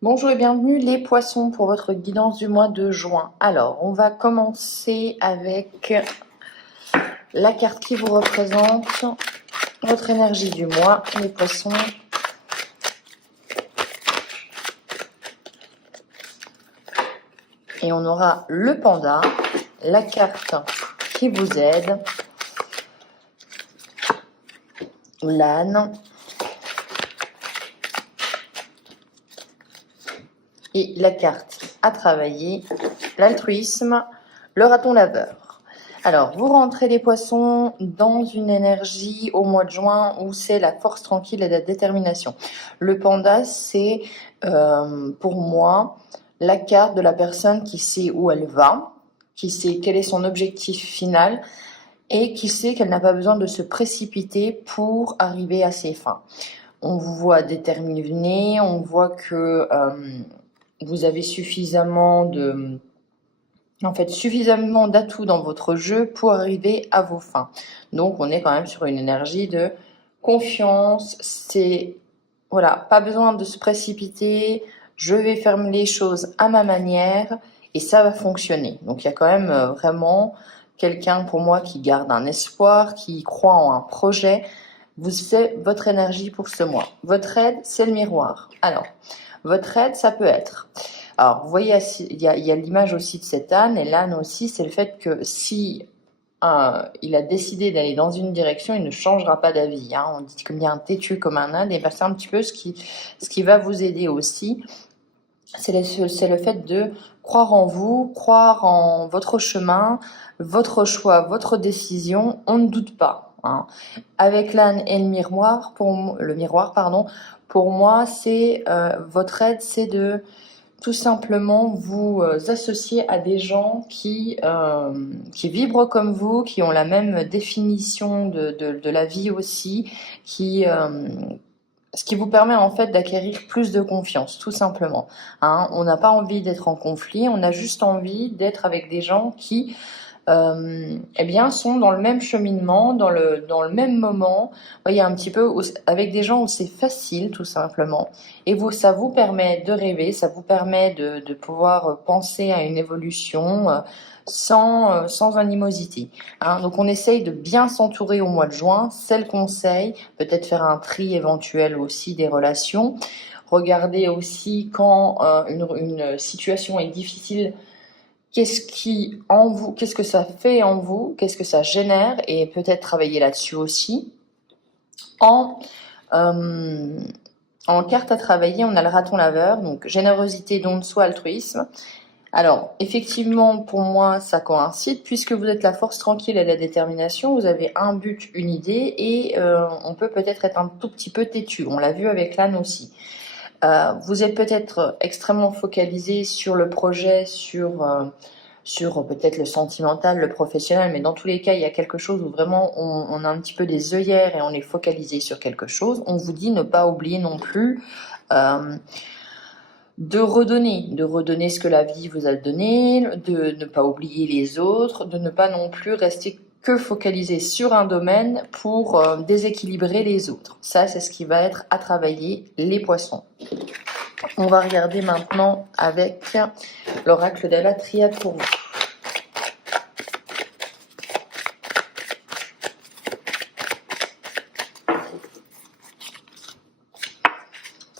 Bonjour et bienvenue les poissons pour votre guidance du mois de juin. Alors, on va commencer avec la carte qui vous représente, votre énergie du mois, les poissons. Et on aura le panda, la carte qui vous aide, l'âne et la carte à travailler, l'altruisme, le raton laveur. Alors, vous rentrez les poissons dans une énergie au mois de juin où c'est la force tranquille et la détermination. Le panda, c'est pour moi la carte de la personne qui sait où elle va, qui sait quel est son objectif final et qui sait qu'elle n'a pas besoin de se précipiter pour arriver à ses fins. On vous voit déterminé, on voit que vous avez suffisamment d'atouts dans votre jeu pour arriver à vos fins. Donc on est quand même sur une énergie de confiance. C'est voilà, pas besoin de se précipiter. Je vais faire les choses à ma manière et ça va fonctionner. Donc il y a quand même vraiment quelqu'un pour moi qui garde un espoir, qui croit en un projet. C'est votre énergie pour ce mois. Votre aide, c'est le miroir. Alors, votre aide, ça peut être. Alors, vous voyez, il y a l'image aussi de cet âne, et l'âne aussi, c'est le fait que si il a décidé d'aller dans une direction, il ne changera pas d'avis. Hein. On dit qu'il y a un têtu comme un âne, et ben c'est un petit peu ce qui va vous aider aussi. C'est le fait de croire en vous, croire en votre chemin, votre choix, votre décision. On ne doute pas. Hein. Avec l'âne et le miroir, pardon, pour moi, c'est votre aide, c'est de tout simplement vous associer à des gens qui vibrent comme vous, qui ont la même définition de la vie aussi, ce qui vous permet en fait d'acquérir plus de confiance, tout simplement. Hein, on n'a pas envie d'être en conflit, on a juste envie d'être avec des gens qui eh bien, sont dans le même cheminement, dans le même moment. Vous voyez, un petit peu avec des gens où c'est facile, tout simplement. Et ça vous permet de rêver, ça vous permet de pouvoir penser à une évolution sans animosité. Hein. Donc, on essaye de bien s'entourer au mois de juin. C'est le conseil. Peut-être faire un tri éventuel aussi des relations. Regardez aussi quand une situation est difficile. Qu'est-ce que ça fait en vous, qu'est-ce que ça génère, et peut-être travailler là-dessus aussi. En, euh, en carte à travailler, on a le raton laveur, donc générosité, don de soi, altruisme. Alors, effectivement, pour moi, ça coïncide, puisque vous êtes la force tranquille et la détermination, vous avez un but, une idée, et on peut peut-être être un tout petit peu têtu. On l'a vu avec l'âne aussi. Vous êtes peut-être extrêmement focalisé sur le projet, sur peut-être le sentimental, le professionnel, mais dans tous les cas, il y a quelque chose où vraiment on a un petit peu des œillères et on est focalisé sur quelque chose. On vous dit ne pas oublier non plus euh, de redonner ce que la vie vous a donné, de ne pas oublier les autres, de ne pas non plus rester que focalisé sur un domaine pour déséquilibrer les autres. Ça, c'est ce qui va être à travailler les poissons. On va regarder maintenant avec l'oracle de la triade pour vous.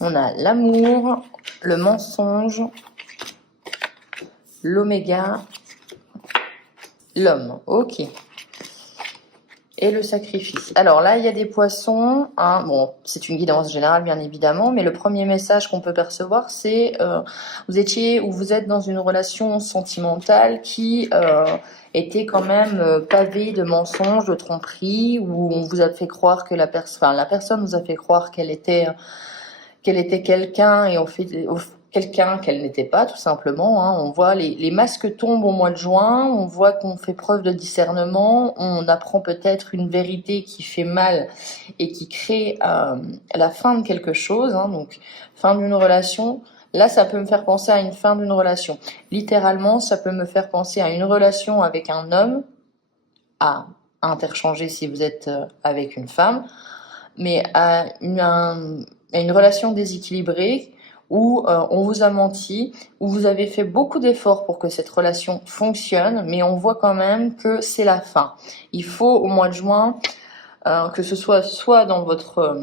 On a l'amour, le mensonge, l'oméga, l'homme. Ok. Et le sacrifice. Alors là, il y a des poissons. Hein, bon, c'est une guidance générale, bien évidemment, mais le premier message qu'on peut percevoir, c'est vous êtes dans une relation sentimentale qui était quand même pavée de mensonges, de tromperies, où on vous a fait croire que la personne vous a fait croire qu'elle était quelqu'un et quelqu'un qu'elle n'était pas, tout simplement. Hein. On voit les masques tombent au mois de juin, on voit qu'on fait preuve de discernement, on apprend peut-être une vérité qui fait mal et qui crée la fin de quelque chose, hein. Donc fin d'une relation. Là, ça peut me faire penser à une fin d'une relation. Littéralement, ça peut me faire penser à une relation avec un homme, à interchanger si vous êtes avec une femme, mais à une relation déséquilibrée où on vous a menti, où vous avez fait beaucoup d'efforts pour que cette relation fonctionne, mais on voit quand même que c'est la fin. Il faut au mois de juin que ce soit dans votre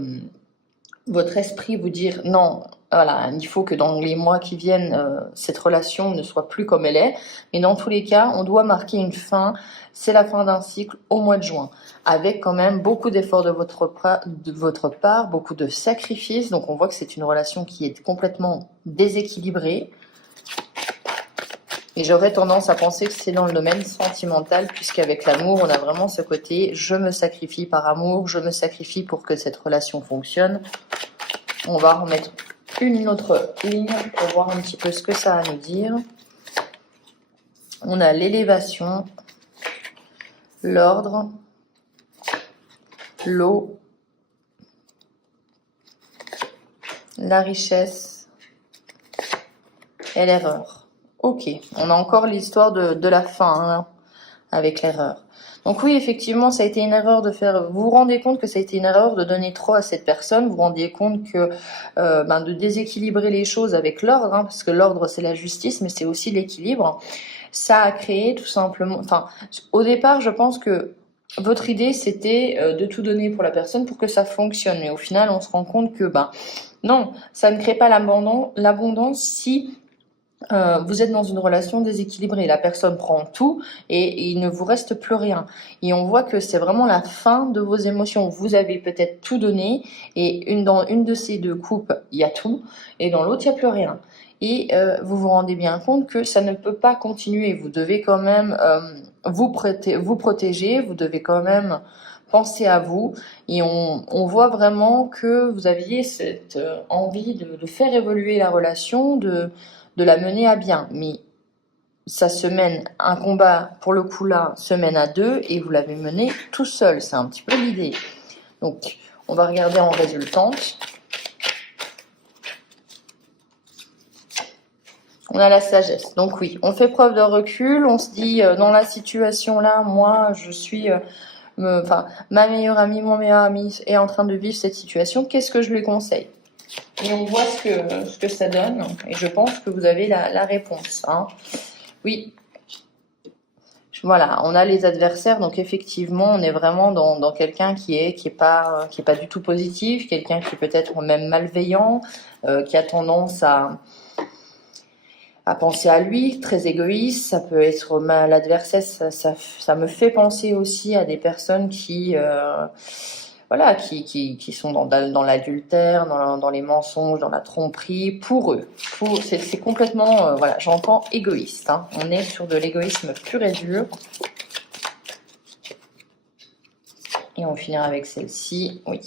esprit vous dire non, voilà, il faut que dans les mois qui viennent, cette relation ne soit plus comme elle est. Mais dans tous les cas, on doit marquer une fin. C'est la fin d'un cycle au mois de juin, avec quand même beaucoup d'efforts de votre part, beaucoup de sacrifices. Donc on voit que c'est une relation qui est complètement déséquilibrée. Et j'aurais tendance à penser que c'est dans le domaine sentimental, puisqu'avec l'amour, on a vraiment ce côté « je me sacrifie par amour, je me sacrifie pour que cette relation fonctionne ». On va remettre une autre ligne pour voir un petit peu ce que ça a à nous dire. On a l'élévation, l'ordre, l'eau, la richesse et l'erreur. Ok, on a encore l'histoire de la fin hein, avec l'erreur. Donc oui, effectivement, ça a été une erreur de faire... Vous vous rendez compte que ça a été une erreur de donner trop à cette personne. Vous vous rendiez compte que de déséquilibrer les choses avec l'ordre, hein, parce que l'ordre, c'est la justice, mais c'est aussi l'équilibre. Ça a créé tout simplement... Enfin, au départ, je pense que votre idée, c'était de tout donner pour la personne pour que ça fonctionne. Mais au final, on se rend compte que, non, ça ne crée pas l'abondance si... vous êtes dans une relation déséquilibrée, la personne prend tout et il ne vous reste plus rien. Et on voit que c'est vraiment la fin de vos émotions. Vous avez peut-être tout donné et dans une de ces deux coupes, il y a tout et dans l'autre, il n'y a plus rien. Et vous vous rendez bien compte que ça ne peut pas continuer. Vous devez quand même vous protéger, vous devez quand même penser à vous. Et on voit vraiment que vous aviez cette envie de faire évoluer la relation, de la mener à bien, mais ça se mène, un combat pour le coup là, se mène à deux et vous l'avez mené tout seul, c'est un petit peu l'idée. Donc on va regarder en résultante. On a la sagesse, donc oui, on fait preuve de recul, on se dit dans la situation là, moi je suis... ma meilleure amie, mon meilleur ami est en train de vivre cette situation, qu'est-ce que je lui conseille ? Et on voit ce que ça donne. Et je pense que vous avez la réponse. Hein. Oui. Voilà, on a les adversaires. Donc effectivement, on est vraiment dans quelqu'un qui est pas du tout positif, quelqu'un qui est peut-être même malveillant, qui a tendance à penser à lui, très égoïste. Ça peut être l'adversaire. Ça me fait penser aussi à des personnes qui sont dans l'adultère, dans les mensonges, dans la tromperie, pour eux. C'est complètement, j'entends égoïste. Hein. On est sur de l'égoïsme pur et dur. Et on finira avec celle-ci, oui.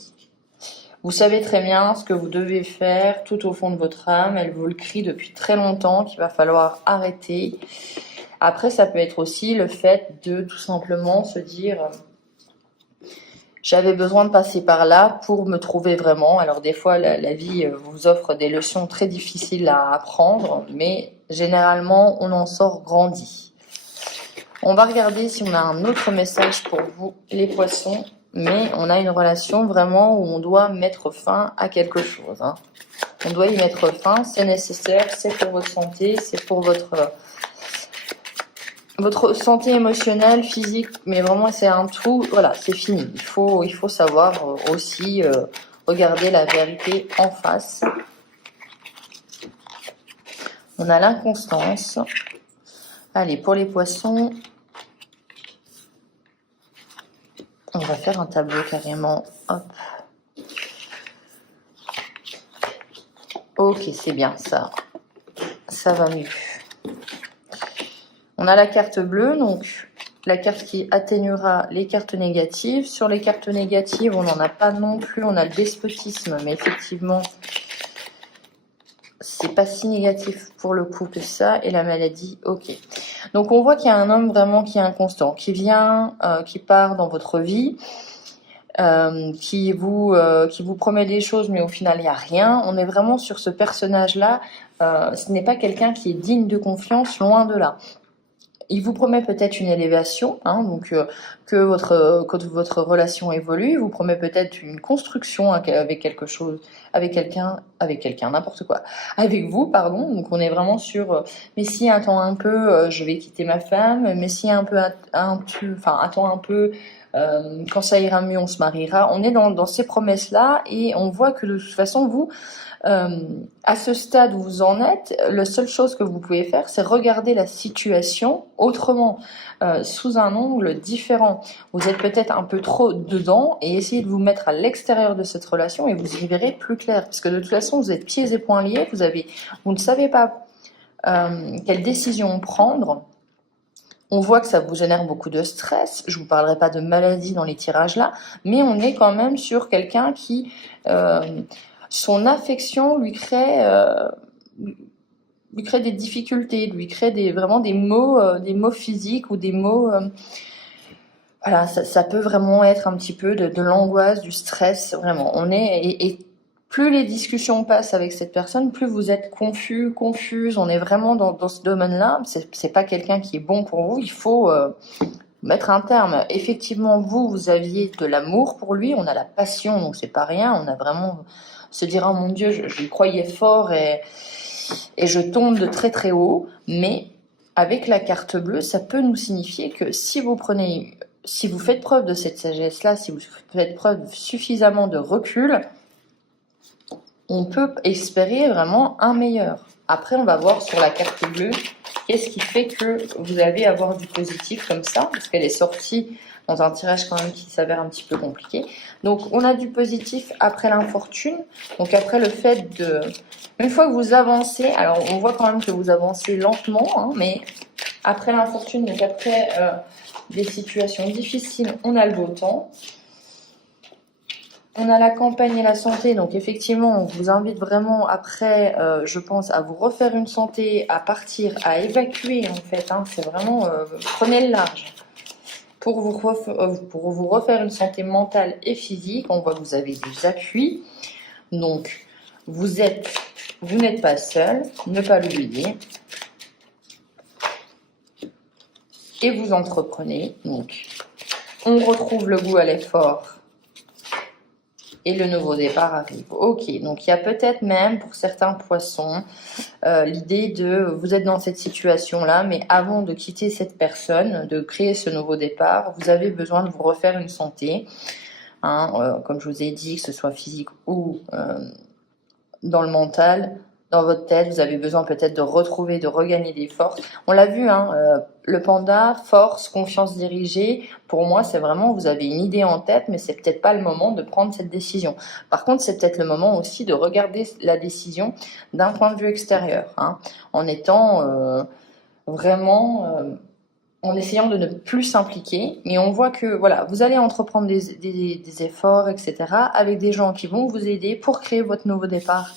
Vous savez très bien ce que vous devez faire tout au fond de votre âme. Elle vous le crie depuis très longtemps qu'il va falloir arrêter. Après, ça peut être aussi le fait de tout simplement se dire... J'avais besoin de passer par là pour me trouver vraiment. Alors des fois, la vie vous offre des leçons très difficiles à apprendre, mais généralement, on en sort grandi. On va regarder si on a un autre message pour vous, les poissons, mais on a une relation vraiment où on doit mettre fin à quelque chose. Hein. On doit y mettre fin, c'est nécessaire, c'est pour votre santé, c'est pour votre santé émotionnelle, physique, mais vraiment c'est un tout, voilà, c'est fini. Il faut savoir aussi regarder la vérité en face. On a l'inconstance. Allez, pour les poissons, on va faire un tableau carrément. Hop. Ok, c'est bien ça. Ça va mieux. On a la carte bleue, donc la carte qui atténuera les cartes négatives. Sur les cartes négatives, on n'en a pas non plus. On a le despotisme, mais effectivement, c'est pas si négatif pour le coup que ça. Et la maladie, ok. Donc on voit qu'il y a un homme vraiment qui est inconstant, qui vient, qui part dans votre vie, qui vous promet des choses, mais au final il n'y a rien. On est vraiment sur ce personnage-là. Ce n'est pas quelqu'un qui est digne de confiance, loin de là. Il vous promet peut-être une élévation, hein, donc que votre relation évolue. Il vous promet peut-être une construction avec quelque chose, avec quelqu'un, n'importe quoi, avec vous, pardon. Donc on est vraiment sur, mais si attends un peu, je vais quitter ma femme, mais si enfin attends un peu, quand ça ira mieux, on se mariera. On est dans ces promesses-là et on voit que de toute façon, vous, à ce stade où vous en êtes, la seule chose que vous pouvez faire, c'est regarder la situation autrement, sous un angle différent. Vous êtes peut-être un peu trop dedans et essayez de vous mettre à l'extérieur de cette relation et vous y verrez plus clair. Parce que de toute façon, vous êtes pieds et poings liés, vous ne savez pas quelle décision prendre. On voit que ça vous génère beaucoup de stress. Je ne vous parlerai pas de maladie dans les tirages là, mais on est quand même sur quelqu'un qui... son affection lui crée des difficultés, lui crée vraiment des mots physiques ou des mots... voilà, ça peut vraiment être un petit peu de l'angoisse, du stress, vraiment. Et plus les discussions passent avec cette personne, plus vous êtes confuse. On est vraiment dans ce domaine-là. C'est pas quelqu'un qui est bon pour vous. Il faut mettre un terme. Effectivement, vous aviez de l'amour pour lui. On a la passion, donc c'est pas rien. On a vraiment se dire, oh mon Dieu, je croyais fort et je tombe de très très haut. Mais avec la carte bleue, ça peut nous signifier que si vous faites preuve de cette sagesse-là, si vous faites preuve suffisamment de recul, on peut espérer vraiment un meilleur. Après, on va voir sur la carte bleue, qu'est-ce qui fait que vous allez avoir du positif comme ça, parce qu'elle est sortie dans un tirage quand même qui s'avère un petit peu compliqué. Donc, on a du positif après l'infortune. Donc, après le fait de... Une fois que vous avancez, alors on voit quand même que vous avancez lentement, hein, mais après l'infortune, donc après des situations difficiles, on a le beau temps. On a la campagne et la santé, donc effectivement, on vous invite vraiment après, je pense, à vous refaire une santé, à partir, à évacuer en fait. Hein, c'est vraiment, prenez le large. Pour vous refaire une santé mentale et physique, on voit que vous avez des appuis. Donc, vous n'êtes pas seul, ne pas l'oublier. Et vous entreprenez. Donc, on retrouve le goût à l'effort. Et le nouveau départ arrive. Ok, donc il y a peut-être même pour certains poissons l'idée de vous êtes dans cette situation-là, mais avant de quitter cette personne, de créer ce nouveau départ, vous avez besoin de vous refaire une santé, hein, comme je vous ai dit, que ce soit physique ou dans le mental. Dans votre tête, vous avez besoin peut-être de retrouver, de regagner des forces. On l'a vu, hein, le panda, force, confiance dirigée. Pour moi, c'est vraiment, vous avez une idée en tête, mais c'est peut-être pas le moment de prendre cette décision. Par contre, c'est peut-être le moment aussi de regarder la décision d'un point de vue extérieur, hein, en étant vraiment, en essayant de ne plus s'impliquer. Mais on voit que, voilà, vous allez entreprendre des efforts, etc., avec des gens qui vont vous aider pour créer votre nouveau départ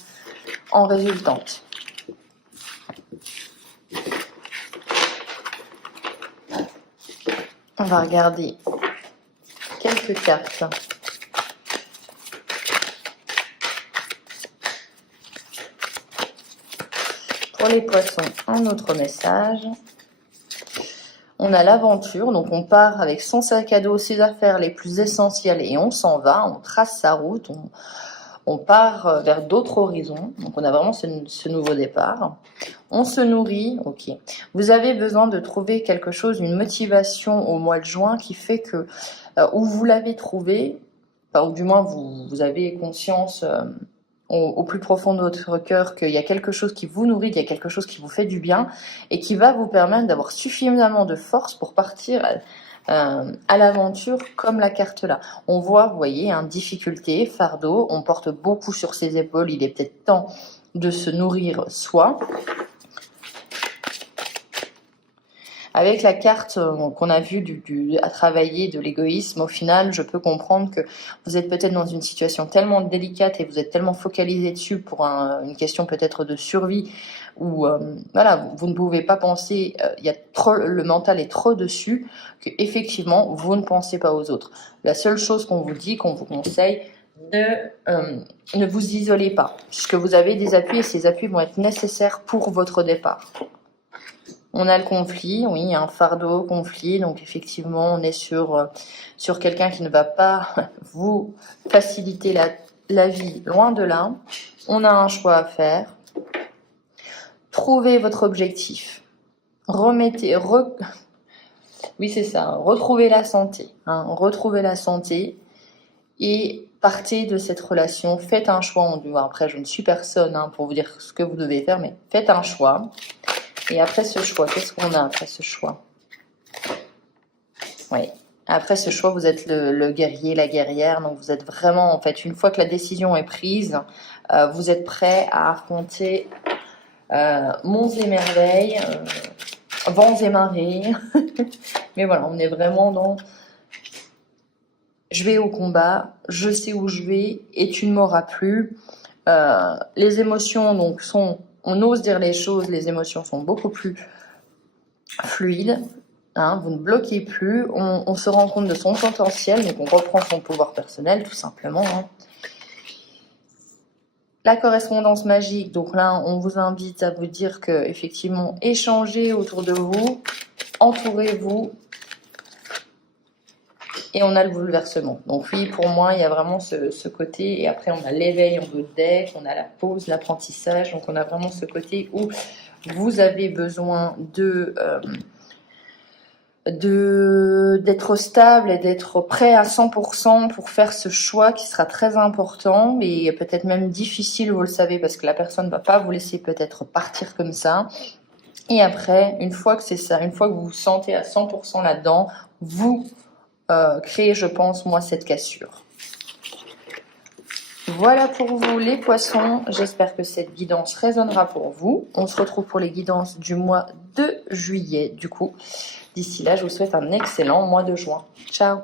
en résultante. On va regarder quelques cartes. Pour les poissons, un autre message. On a l'aventure, donc on part avec son sac à dos, ses affaires les plus essentielles et on s'en va, on trace sa route, on part vers d'autres horizons. Donc on a vraiment ce nouveau départ. On se nourrit, ok. Vous avez besoin de trouver quelque chose, une motivation au mois de juin qui fait que, où vous l'avez trouvé, enfin, ou du moins vous avez conscience au plus profond de votre cœur qu'il y a quelque chose qui vous nourrit, qu'il y a quelque chose qui vous fait du bien et qui va vous permettre d'avoir suffisamment de force pour partir à l'aventure comme la carte là. On voit, vous voyez, difficulté, fardeau, on porte beaucoup sur ses épaules, il est peut-être temps de se nourrir soi. Avec la carte qu'on a vue à travailler de l'égoïsme, au final, je peux comprendre que vous êtes peut-être dans une situation tellement délicate et vous êtes tellement focalisé dessus pour une question peut-être de survie où voilà, vous ne pouvez pas penser, le mental est trop dessus, que effectivement vous ne pensez pas aux autres. La seule chose qu'on vous dit, qu'on vous conseille, ne vous isolez pas, puisque vous avez des appuis et ces appuis vont être nécessaires pour votre départ. On a le conflit, oui, un fardeau, conflit, donc effectivement on est sur quelqu'un qui ne va pas vous faciliter la vie, loin de là. On a un choix à faire. Trouvez votre objectif. Oui, c'est ça. Retrouvez la santé. Retrouvez la santé et partez de cette relation. Faites un choix. Après, je ne suis personne pour vous dire ce que vous devez faire, mais faites un choix. Et après ce choix, qu'est-ce qu'on a après ce choix? Oui. Après ce choix, vous êtes le guerrier, la guerrière. Donc, vous êtes vraiment, en fait, une fois que la décision est prise, vous êtes prêt à affronter monts et merveilles, vents et marées. Mais voilà, on est vraiment dans je vais au combat, je sais où je vais et tu ne m'auras plus. Les émotions donc on ose dire les choses, les émotions sont beaucoup plus fluides. Vous ne bloquez plus, on se rend compte de son potentiel, donc on reprend son pouvoir personnel tout simplement. La correspondance magique, donc là on vous invite à vous dire que effectivement échangez autour de vous, entourez-vous. Et on a le bouleversement. Donc oui, pour moi, il y a vraiment ce côté. Et après, on a l'éveil en votre deck, on a la pause, l'apprentissage. Donc on a vraiment ce côté où vous avez besoin d'être stable et d'être prêt à 100% pour faire ce choix qui sera très important et peut-être même difficile, vous le savez, parce que la personne ne va pas vous laisser peut-être partir comme ça. Et après, une fois que c'est ça, une fois que vous vous sentez à 100% là-dedans, vous créez, je pense, moi, cette cassure. Voilà pour vous les poissons, j'espère que cette guidance résonnera pour vous. On se retrouve pour les guidances du mois de juillet du coup. D'ici là, je vous souhaite un excellent mois de juin. Ciao!